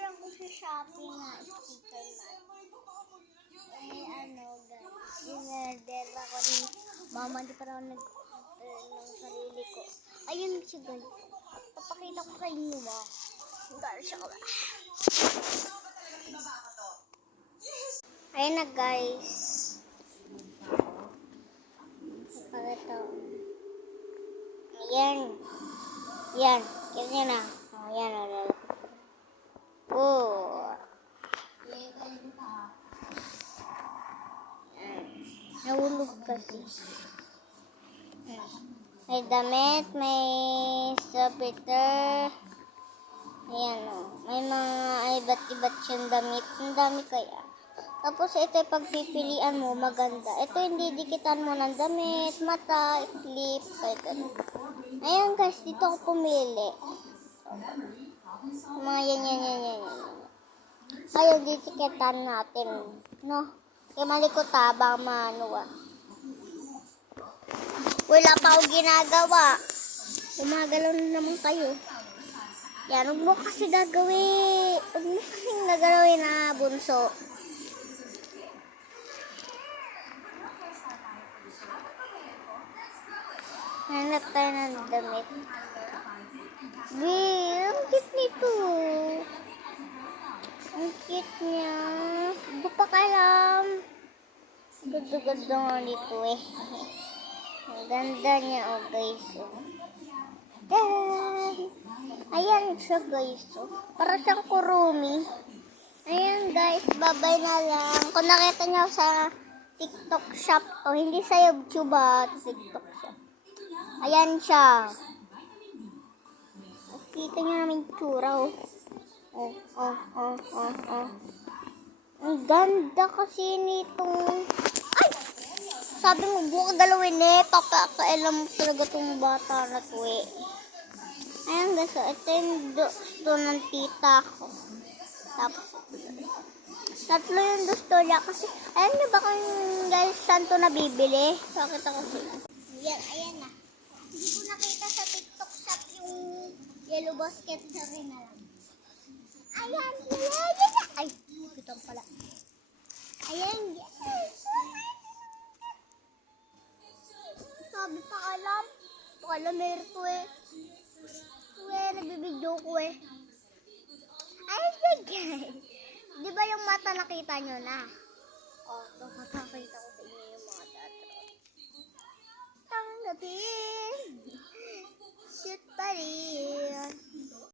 lang ko sa Shopee na sticker mat. Guys, sinadel ako ni mama, di pa ako nag-order ng sarili ko. Ayun siya guys. Papakita ko sa inyo Gano'n siya ka. Ayun na guys. Ito. Ayan. Yan. Kaya na. Ayan. Oh. Nahulog kasi. May damit, may sapiter. Ayan may mga iba't-ibat siyang damit. Ang dami kaya. Tapos ito yung pagpipilian mo, maganda. Ito hindi dikitan mo ng damit, mata, clip, Ayan guys, dito ako pumili. Mga yan. Ayun, dikitan natin. No? Kaya malikot baka manuwa. Wala pa ako ginagawa. Gumagalaw na naman kayo. Yan, huwag mo kasi gagawin. Huwag mo kasi gagawin na bunso. Hanap tayo ng damit. Ang cute nito. Ang cute niya. Hindi pa kalam. Ganda-ganda nga nito Ang ganda niya guys. Ayan siya guys. Para siyang kurumi. Ayan guys, bye-bye na lang. Kung nakita niyo sa TikTok shop hindi sa YouTube TikTok shop. Ayan siya. Kita niyo naman yung tsura Ang ganda kasi nitong sabi mo, buka galawin papakailan mo talaga tong bata na to Ayan guys, ito yung gusto ng tita ko. Tapos, tatlo yung gusto niya kasi, ayan niyo ba kung guys, saan to nabibili? Pakita ko sila. Ayan na. Hindi ko nakita sa TikTok shop yung yellow basket sa rin na lang. Ayan. Ay, ito pala. Ayan. Sabi pa alam meron to nagbibidyo ko Ayan guys. Di ba yung mata nakita nyo na? Ito makakita ko sa inyo yung mga tatro. Tanggapin. Shoot pa rin.